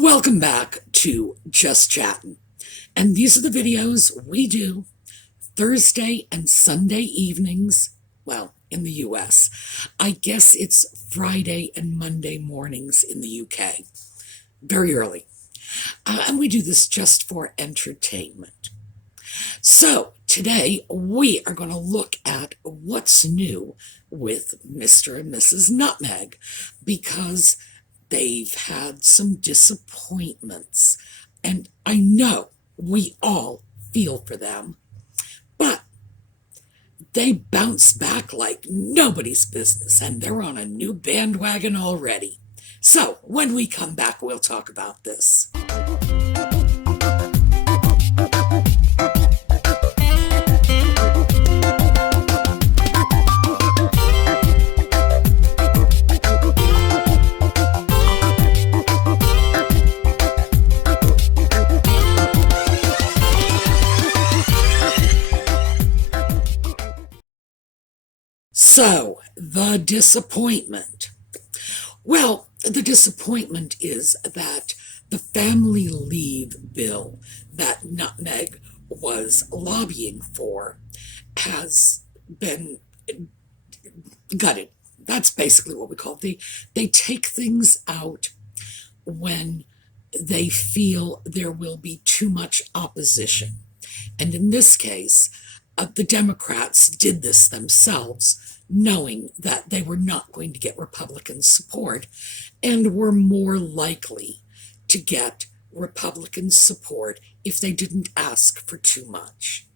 Welcome back to Just Chattin', and these are the videos we do Thursday and Sunday evenings, well, in the US. I guess it's Friday and Monday mornings in the UK, very early. And we do this just for entertainment. So today we are going to look at what's new with Mr. and Mrs. Nutmeg, because they've had some disappointments, and I know we all feel for them, but they bounce back like nobody's business, and they're on a new bandwagon already. So when we come back, we'll talk about this. So, the disappointment. Well, the disappointment is that the family leave bill that Nutmeg was lobbying for has been gutted. That's basically what we call it. They take things out when they feel there will be too much opposition. And in this case, the Democrats did this themselves, knowing that they were not going to get Republican support and were more likely to get Republican support if they didn't ask for too much.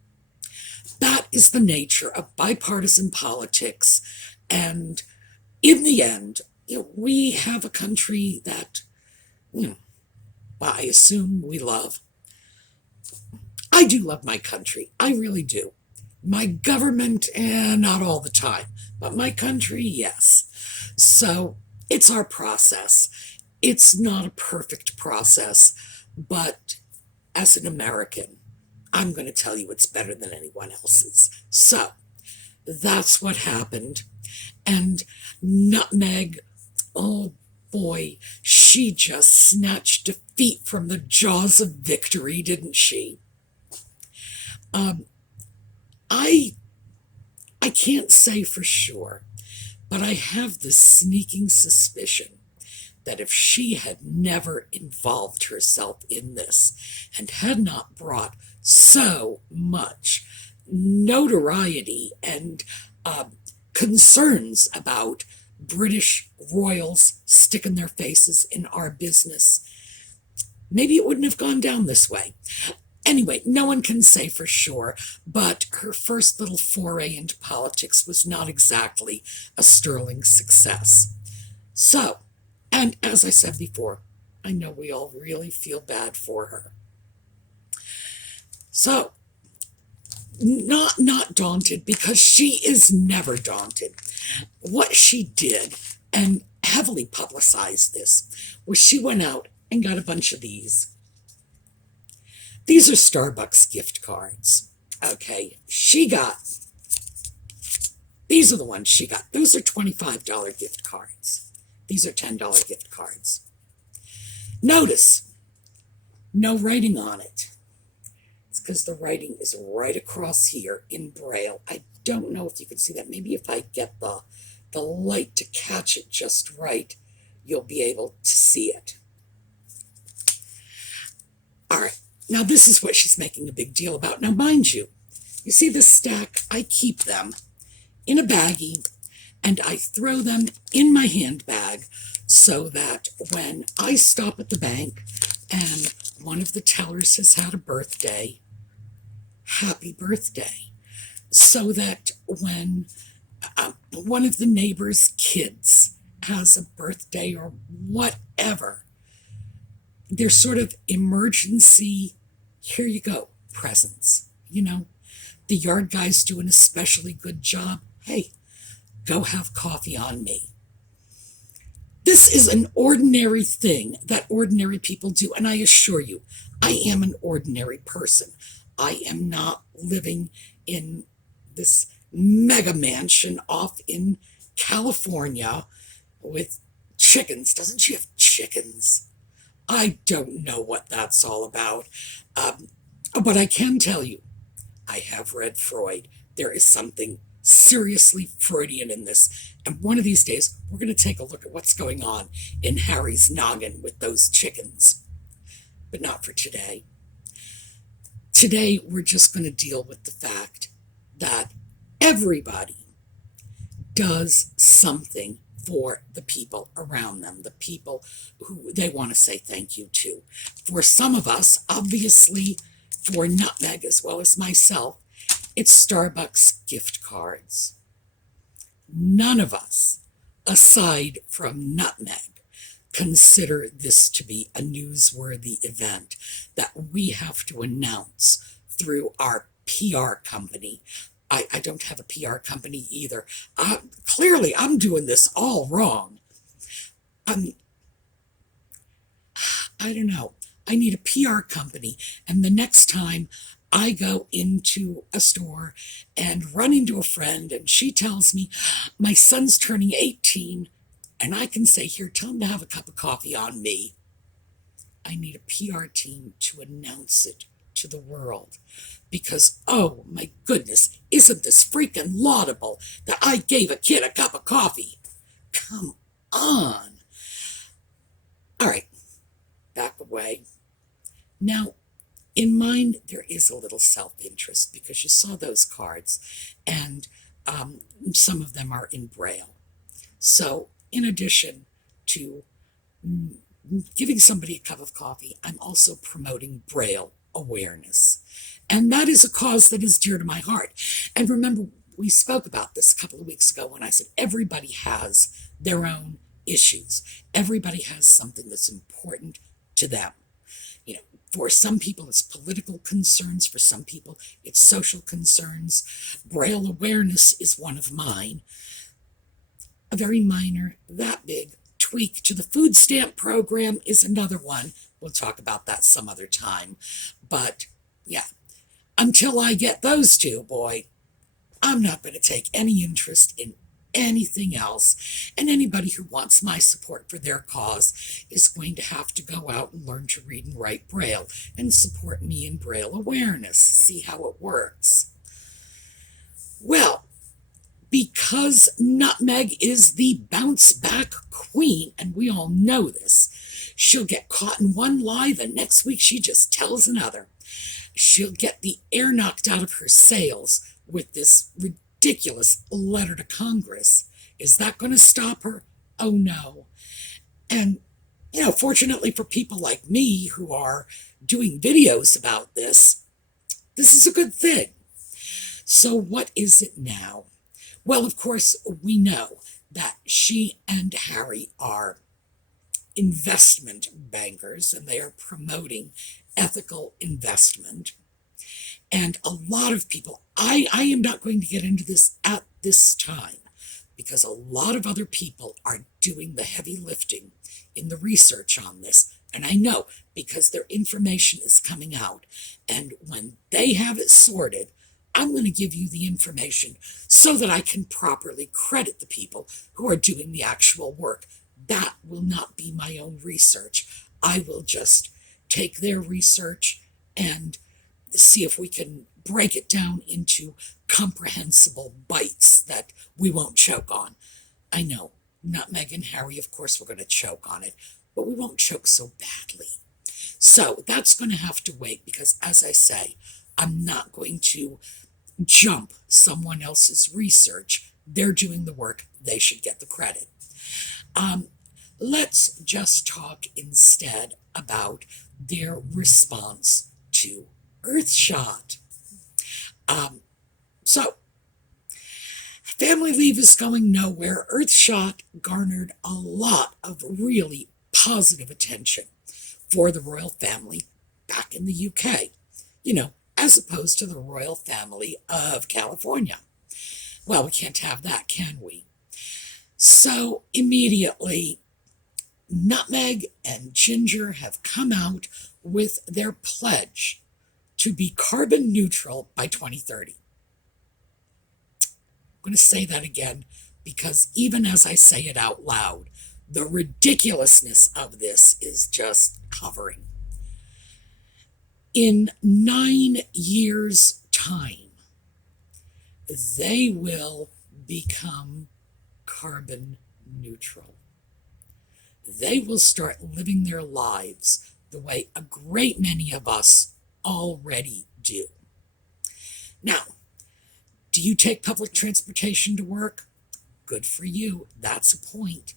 That is the nature of bipartisan politics, and in the end, we have a country that, I assume we love. I do love my country. I really do. My government, not all the time, but my country, yes. So it's our process. It's not a perfect process, but as an American, I'm going to tell you it's better than anyone else's. So that's what happened. And Nutmeg, oh boy, she just snatched defeat from the jaws of victory, didn't she? I can't say for sure, but I have this sneaking suspicion that if she had never involved herself in this and had not brought so much notoriety and concerns about British royals sticking their faces in our business, maybe it wouldn't have gone down this way. Anyway, no one can say for sure, but her first little foray into politics was not exactly a sterling success. So, and as I said before, I know we all really feel bad for her. So, not daunted, because she is never daunted. What she did, and heavily publicized this, was she went out and got a bunch of these. These are Starbucks gift cards. Okay, these are the ones she got. Those are $25 gift cards. These are $10 gift cards. Notice, no writing on it. It's because the writing is right across here in Braille. I don't know if you can see that. Maybe if I get the light to catch it just right, you'll be able to see it. All right. Now, this is what she's making a big deal about. Now, mind you, you see this stack? I keep them in a baggie, and I throw them in my handbag so that when I stop at the bank and one of the tellers has had a birthday, happy birthday, so that when one of the neighbor's kids has a birthday or whatever, they're sort of emergency, here you go, presents. The yard guy's doing a especially good job. Hey, go have coffee on me. This is an ordinary thing that ordinary people do, and I assure you, I am an ordinary person. I am not living in this mega mansion off in California with chickens. Doesn't she have chickens? I don't know what that's all about. But I can tell you, I have read Freud. There is something seriously Freudian in this. And one of these days, we're going to take a look at what's going on in Harry's noggin with those chickens. But not for today. Today, we're just going to deal with the fact that everybody does something for the people around them, the people who they want to say thank you to. For some of us, obviously, for Nutmeg as well as myself, it's Starbucks gift cards. None of us, aside from Nutmeg, consider this to be a newsworthy event that we have to announce through our PR company. I don't have a PR company either. Clearly, I'm doing this all wrong. I don't know. I need a PR company, and the next time I go into a store and run into a friend and she tells me my son's turning 18 and I can say, here, tell him to have a cup of coffee on me. I need a PR team to announce it to the world because, oh my goodness, isn't this freaking laudable that I gave a kid a cup of coffee? Come on. All right, back away. Now, in mine, there is a little self-interest because you saw those cards, and some of them are in Braille. So, in addition to giving somebody a cup of coffee, I'm also promoting Braille awareness. And that is a cause that is dear to my heart. And remember, we spoke about this a couple of weeks ago when I said everybody has their own issues. Everybody has something that's important to them. You know, for some people, it's political concerns. For some people, it's social concerns. Braille awareness is one of mine. A very minor, that big tweak to the food stamp program is another one. We'll talk about that some other time. But yeah, until I get those two, boy, I'm not going to take any interest in anything else. And anybody who wants my support for their cause is going to have to go out and learn to read and write Braille and support me in Braille awareness. See how it works. Well, because Nutmeg is the bounce back queen, and we all know this, she'll get caught in one lie, the next week she just tells another. She'll get the air knocked out of her sails with this ridiculous letter to Congress. Is that going to stop her? Oh no. And, you know, fortunately for people like me who are doing videos about this, this is a good thing. So what is it now? Well, of course, we know that she and Harry are investment bankers and they are promoting ethical investment. And a lot of people, I am not going to get into this at this time because a lot of other people are doing the heavy lifting in the research on this. And I know because their information is coming out. And when they have it sorted, I'm going to give you the information so that I can properly credit the people who are doing the actual work. That will not be my own research. I will just take their research and see if we can break it down into comprehensible bites that we won't choke on. I know, Nutmeg and Harry, of course, we're going to choke on it, but we won't choke so badly. So that's going to have to wait because, as I say, I'm not going to jump someone else's research. They're doing the work. They should get the credit. Let's just talk instead about their response to Earthshot. So, family leave is going nowhere. Earthshot garnered a lot of really positive attention for the royal family back in the UK. You know, as opposed to the royal family of California. Well, we can't have that, can we? So immediately, Nutmeg and Ginger have come out with their pledge to be carbon neutral by 2030. I'm going to say that again because even as I say it out loud, the ridiculousness of this is just hovering. In 9 years' time, they will become carbon neutral. They will start living their lives the way a great many of us already do. Now, do you take public transportation to work? Good for you. That's a point.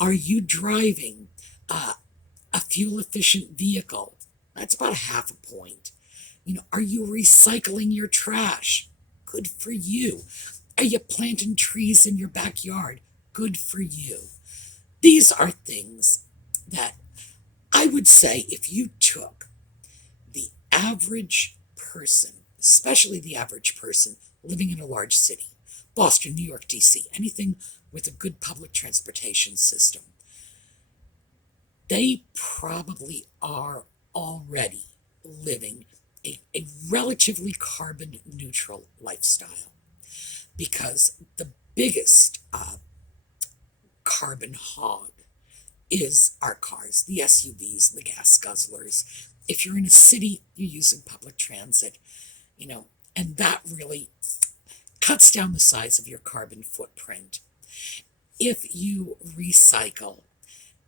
Are you driving a fuel-efficient vehicle? That's about half a point. Are you recycling your trash? Good for you. Are you planting trees in your backyard? Good for you. These are things that I would say if you took the average person, especially the average person living in a large city, Boston, New York, DC, anything with a good public transportation system, they probably are already living a relatively carbon neutral lifestyle, because the biggest carbon hog is our cars, the SUVs, the gas guzzlers. If you're in a city, you're using public transit, and that really cuts down the size of your carbon footprint. If you recycle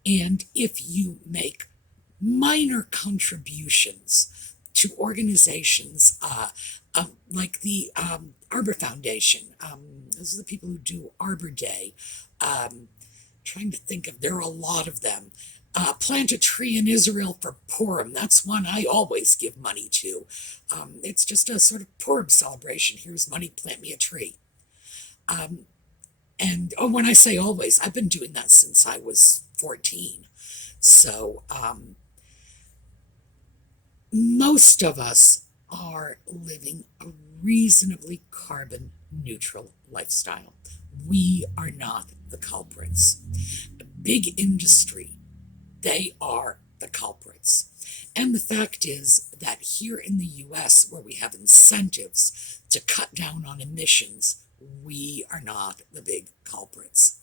and if you make minor contributions to organizations like the Arbor Foundation, those are the people who do Arbor Day. Trying to think there are a lot of them. Plant a tree in Israel for Purim. That's one I always give money to. It's just a sort of Purim celebration. Here's money, plant me a tree. When I say always, I've been doing that since I was 14. So most of us are living a reasonably carbon neutral lifestyle. We are not the culprits. Big industry, they are the culprits. And the fact is that here in the US, where we have incentives to cut down on emissions, we are not the big culprits.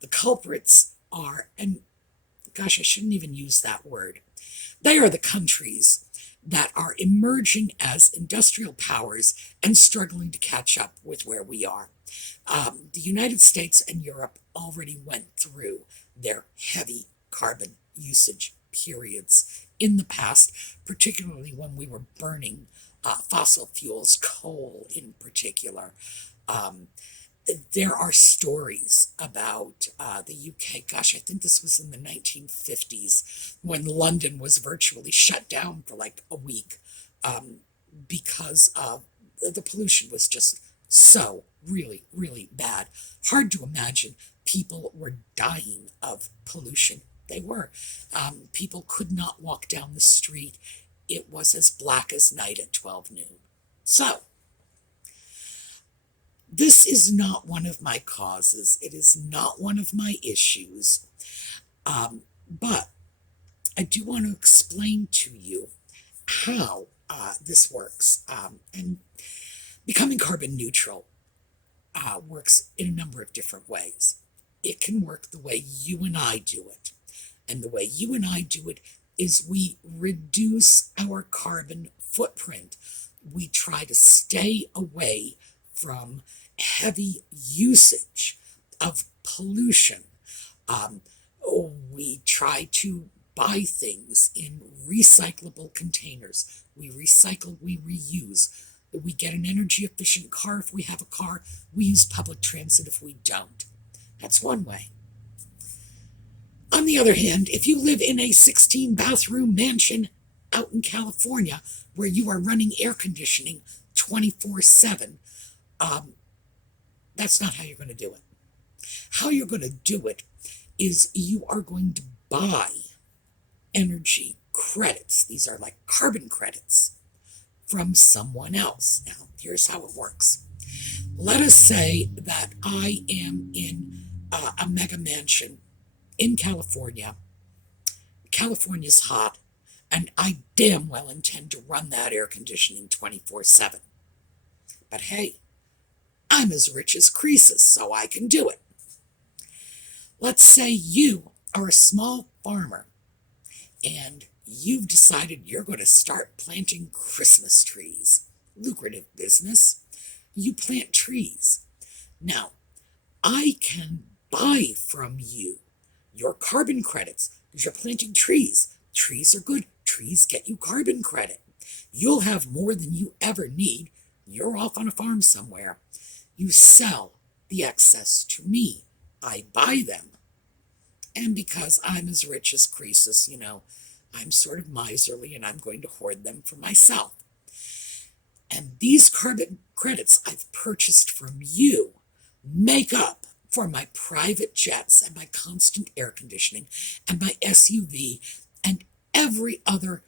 The culprits are, and gosh, I shouldn't even use that word, they are the countries that are emerging as industrial powers and struggling to catch up with where we are. The United States and Europe already went through their heavy carbon usage periods in the past, particularly when we were burning fossil fuels, coal in particular. There are stories about the UK. Gosh, I think this was in the 1950s when London was virtually shut down for like a week because the pollution was just so really, really bad. Hard to imagine people were dying of pollution. They were. People could not walk down the street. It was as black as night at 12 noon. So, this is not one of my causes. It is not one of my issues. But I do want to explain to you how this works. And becoming carbon neutral works in a number of different ways. It can work the way you and I do it. And the way you and I do it is we reduce our carbon footprint. We try to stay away from heavy usage of pollution. We try to buy things in recyclable containers. We recycle, we reuse. We get an energy efficient car if we have a car. We use public transit if we don't. That's one way. On the other hand, if you live in a 16-bathroom mansion out in California where you are running air conditioning 24/7, that's not how you're going to do it. How you're going to do it is you are going to buy energy credits. These are like carbon credits from someone else. Now, here's how it works. Let us say that I am in a mega mansion in California. California's hot, and I damn well intend to run that air conditioning 24/7. But hey, I'm as rich as Croesus, so I can do it. Let's say you are a small farmer and you've decided you're going to start planting Christmas trees. Lucrative business. You plant trees. Now, I can buy from you your carbon credits because you're planting trees. Trees are good. Trees get you carbon credit. You'll have more than you ever need. You're off on a farm somewhere. You sell the excess to me. I buy them. And because I'm as rich as Croesus, I'm sort of miserly and I'm going to hoard them for myself. And these carbon credits I've purchased from you make up for my private jets and my constant air conditioning and my SUV and every other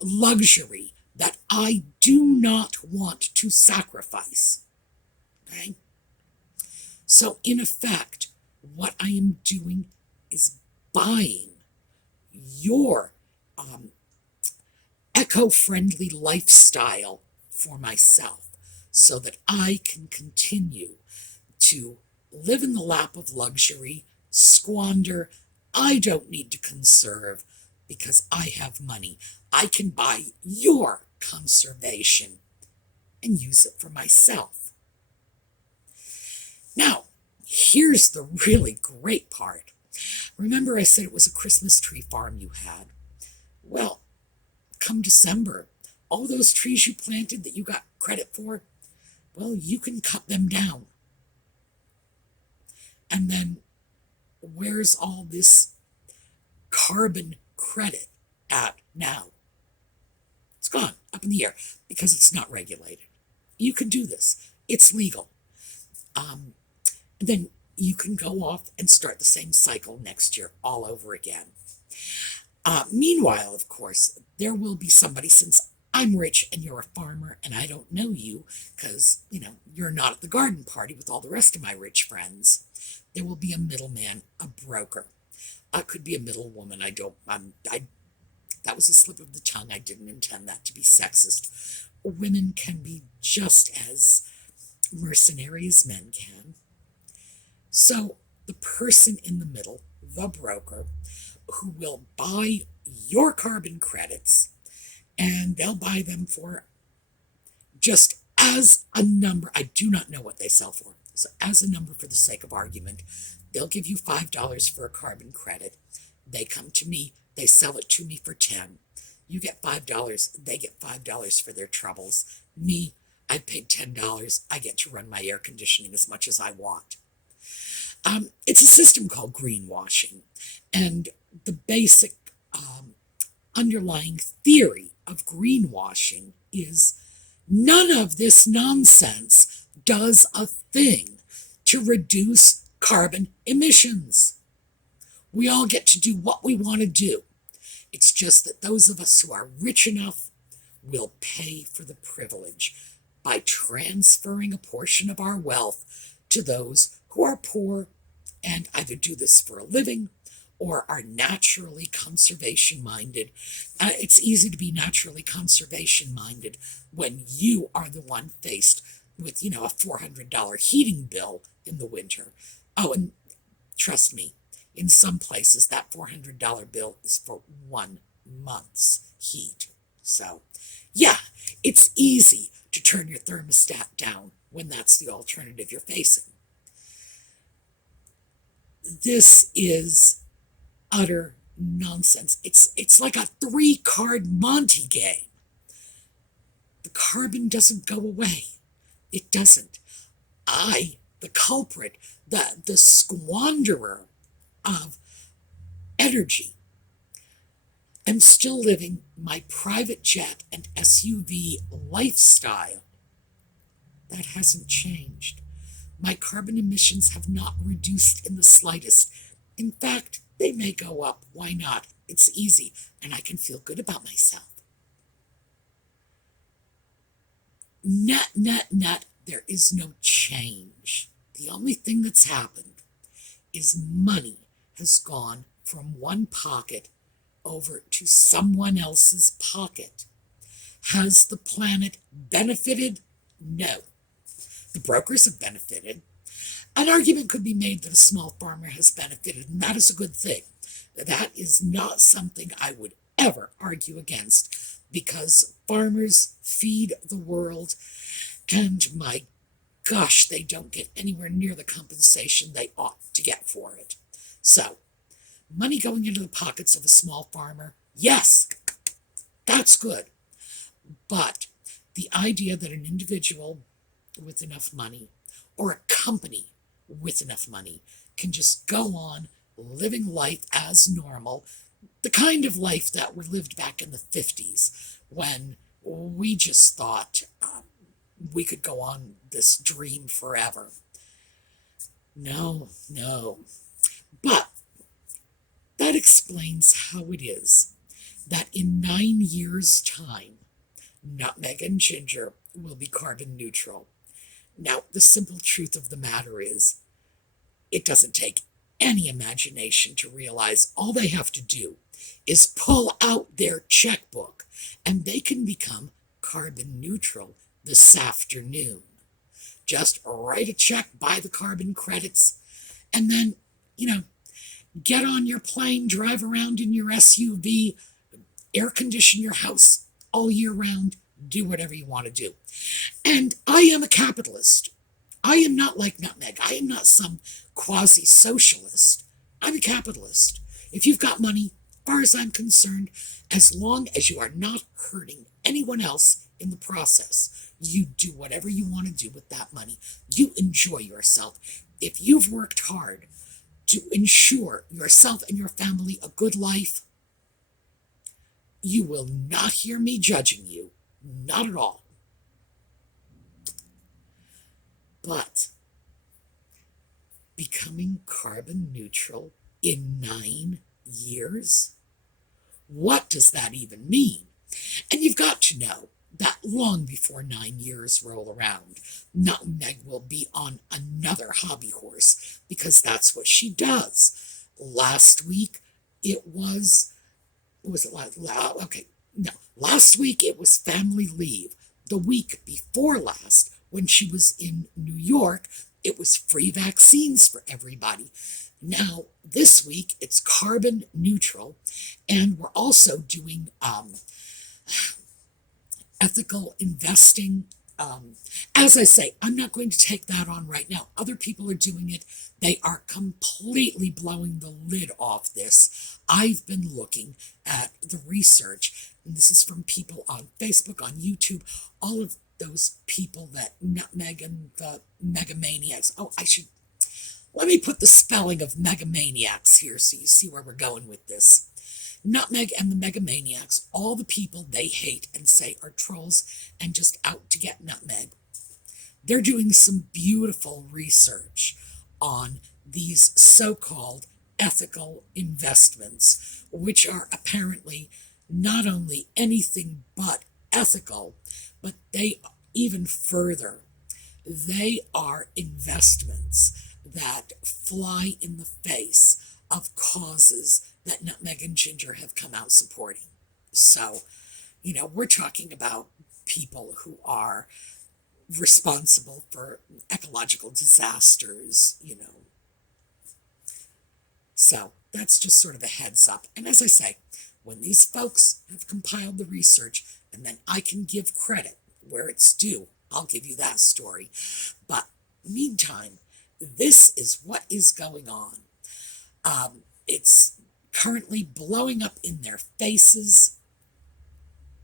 luxury that I do not want to sacrifice. Okay? So in effect, what I am doing is buying your eco-friendly lifestyle for myself so that I can continue to live in the lap of luxury, squander. I don't need to conserve because I have money. I can buy your conservation and use it for myself. Now, here's the really great part. Remember I said it was a Christmas tree farm you had? Well, come December, all those trees you planted that you got credit for, well, you can cut them down. And then where's all this carbon credit at now? It's gone, up in the air, because it's not regulated. You can do this. It's legal. Then you can go off and start the same cycle next year all over again. Meanwhile, of course, there will be somebody, since I'm rich and you're a farmer and I don't know you because, you're not at the garden party with all the rest of my rich friends. There will be a middleman, a broker. Could be a middlewoman. That was a slip of the tongue. I didn't intend that to be sexist. Women can be just as mercenary as men can. So the person in the middle, the broker, who will buy your carbon credits, and they'll buy them for just as a number. I do not know what they sell for. So as a number for the sake of argument, they'll give you $5 for a carbon credit. They come to me, they sell it to me for $10. You get $5, they get $5 for their troubles. Me, I paid $10. I get to run my air conditioning as much as I want. It's a system called greenwashing, and the basic underlying theory of greenwashing is none of this nonsense does a thing to reduce carbon emissions. We all get to do what we want to do. It's just that those of us who are rich enough will pay for the privilege by transferring a portion of our wealth to those who are poor and either do this for a living or are naturally conservation-minded. It's easy to be naturally conservation-minded when you are the one faced with, a $400 heating bill in the winter. Oh, and trust me, in some places that $400 bill is for 1 month's heat. So, yeah, it's easy to turn your thermostat down when that's the alternative you're facing. This is utter nonsense. It's like a 3-card Monte game. The carbon doesn't go away. It doesn't. I, the culprit, the squanderer of energy, am still living my private jet and SUV lifestyle. That hasn't changed. My carbon emissions have not reduced in the slightest. In fact, they may go up. Why not? It's easy, and I can feel good about myself. Net, there is no change. The only thing that's happened is money has gone from one pocket over to someone else's pocket. Has the planet benefited? No. The brokers have benefited. An argument could be made that a small farmer has benefited, and that is a good thing. That is not something I would ever argue against, because farmers feed the world, and my gosh, they don't get anywhere near the compensation they ought to get for it. So, money going into the pockets of a small farmer, yes, that's good. But the idea that an individual with enough money, or a company with enough money, can just go on living life as normal, the kind of life that we lived back in the 50s, when we just thought we could go on this dream forever. No. But that explains how it is that in 9 years' time, Nutmeg and Ginger will be carbon neutral. Now, the simple truth of the matter is, it doesn't take any imagination to realize all they have to do is pull out their checkbook, and they can become carbon neutral this afternoon. Just write a check, buy the carbon credits, and then, get on your plane, drive around in your SUV, air condition your house all year round, do whatever you want to do. And I am a capitalist. I am not like Nutmeg. I am not some quasi-socialist. I'm a capitalist. If you've got money, as far as I'm concerned, as long as you are not hurting anyone else in the process, you do whatever you want to do with that money. You enjoy yourself. If you've worked hard to ensure yourself and your family a good life, you will not hear me judging you. Not at all. But becoming carbon neutral in 9 years? What does that even mean? And you've got to know that long before 9 years roll around, Nutmeg will be on another hobby horse, because that's what she does. Last week it was last week it was family leave. The week before last, when she was in New York, it was free vaccines for everybody. Now, this week, it's carbon neutral, and we're also doing ethical investing. As I say, I'm not going to take that on right now. Other people are doing it. They are completely blowing the lid off this. I've been looking at the research, and this is from people on Facebook, on YouTube, all of those people that Nutmeg and the Megamaniacs. Let me put the spelling of Megamaniacs here so you see where we're going with this. Nutmeg and the Megamaniacs, all the people they hate and say are trolls and just out to get Nutmeg. They're doing some beautiful research on these so-called ethical investments, which are apparently not only anything but ethical, but they even further. They are investments that fly in the face of causes that Nutmeg and Ginger have come out supporting. So, we're talking about people who are responsible for ecological disasters, So that's just sort of a heads up. And as I say, when these folks have compiled the research, and then I can give credit where it's due, I'll give you that story. But meantime, this is what is going on. It's currently blowing up in their faces.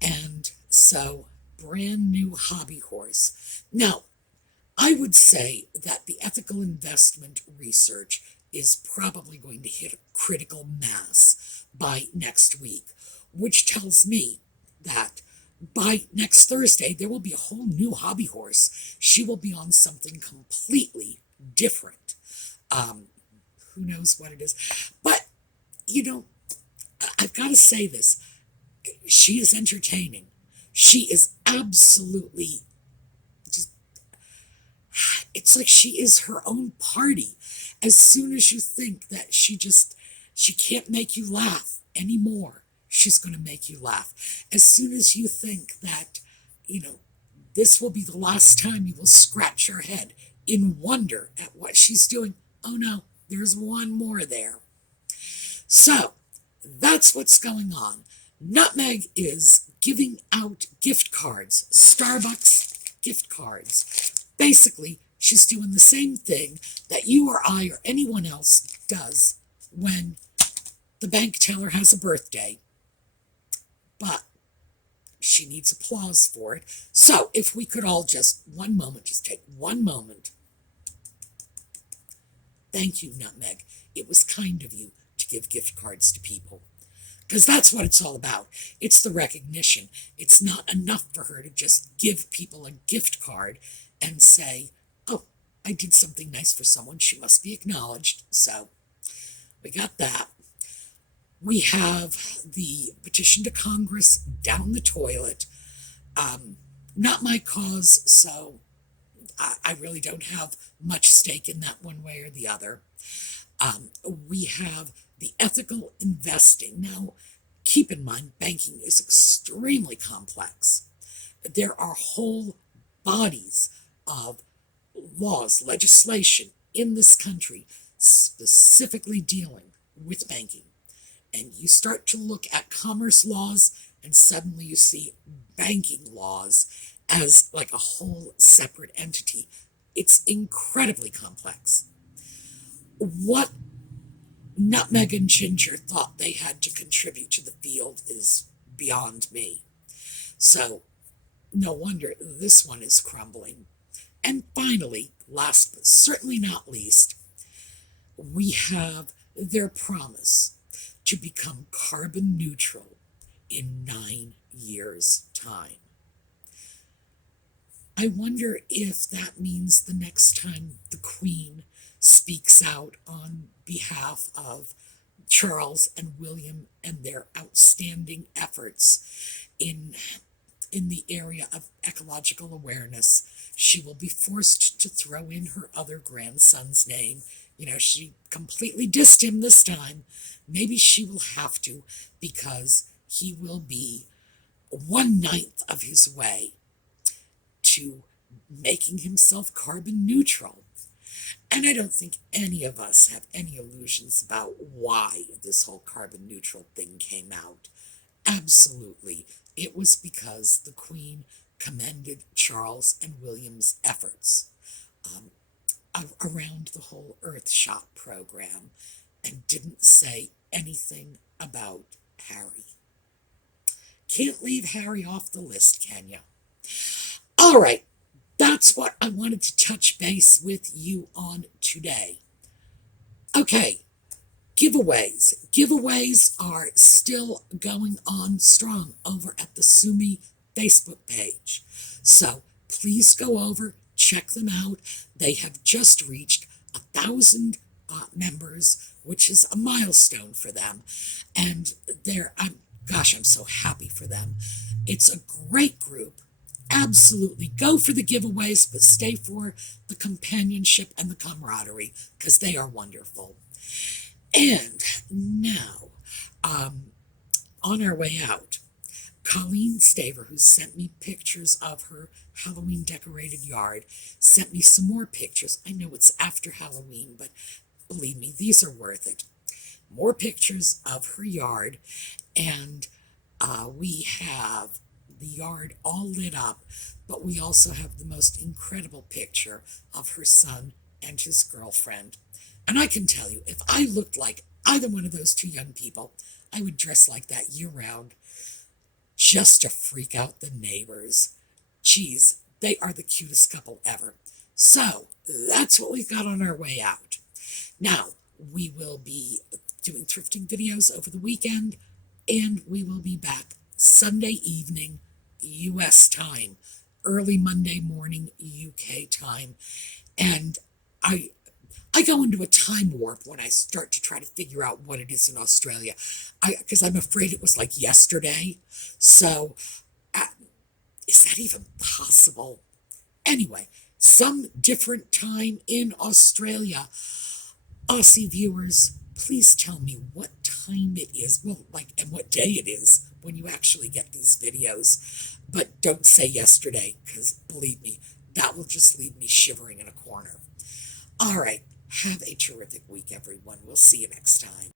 And so, brand new hobby horse. Now, I would say that the ethical investment research is probably going to hit a critical mass by next week, which tells me that by next Thursday, there will be a whole new hobby horse. She will be on something completely different. Who knows what it is? But, I've got to say this. She is entertaining. She is absolutely just, it's like she is her own party. As soon as you think that she can't make you laugh anymore, she's going to make you laugh. As soon as you think that, this will be the last time you will scratch your head, in wonder at what she's doing. Oh no, there's one more there. So that's what's going on. Nutmeg is giving out gift cards, Starbucks gift cards. Basically, she's doing the same thing that you or I or anyone else does when the bank teller has a birthday. But she needs applause for it. So if we could all just take one moment. Thank you, Nutmeg. It was kind of you to give gift cards to people. Because that's what it's all about. It's the recognition. It's not enough for her to just give people a gift card and say, oh, I did something nice for someone. She must be acknowledged. So we got that. We have the petition to Congress down the toilet. Not my cause, so I really don't have much stake in that one way or the other. We have the ethical investing. Now, keep in mind, banking is extremely complex. There are whole bodies of laws, legislation in this country specifically dealing with banking. And you start to look at commerce laws, and suddenly you see banking laws as like a whole separate entity. It's incredibly complex. What Nutmeg and Ginger thought they had to contribute to the field is beyond me. So no wonder this one is crumbling. And finally, last but certainly not least, we have their promise to become carbon neutral in 9 years' time. I wonder if that means the next time the Queen speaks out on behalf of Charles and William and their outstanding efforts in the area of ecological awareness, she will be forced to throw in her other grandson's name. You know, she completely dissed him this time. Maybe she will have to, because he will be 1/9 of his way to making himself carbon neutral. And I don't think any of us have any illusions about why this whole carbon neutral thing came out. Absolutely, it was because the Queen commended Charles and William's efforts around the whole Earthshot program and didn't say anything about Harry. Can't leave Harry off the list, can you? All right, that's what I wanted to touch base with you on today. Okay, giveaways. Giveaways are still going on strong over at the SueMe Facebook page. So please go over, check them out. They have just reached 1,000 members, which is a milestone for them. And I'm so happy for them. It's a great group. Absolutely go for the giveaways, but stay for the companionship and the camaraderie, because they are wonderful. And now, on our way out, Colleen Staver, who sent me pictures of her Halloween decorated yard, sent me some more pictures. I know it's after Halloween, but believe me, these are worth it. More pictures of her yard, and we have the yard all lit up, but we also have the most incredible picture of her son and his girlfriend. And I can tell you, if I looked like either one of those two young people, I would dress like that year-round, just to freak out the neighbors. Geez, they are the cutest couple ever. So that's what we've got on our way out. Now, we will be doing thrifting videos over the weekend, and we will be back Sunday evening, U.S. time, early Monday morning, UK time. And I go into a time warp when I start to try to figure out what it is in Australia, because I'm afraid it was like yesterday. So is that even possible? Anyway, some different time in Australia. Aussie viewers, please tell me what time it is, and what day it is when you actually get these videos. But don't say yesterday, because believe me, that will just leave me shivering in a corner. All right. Have a terrific week, everyone. We'll see you next time.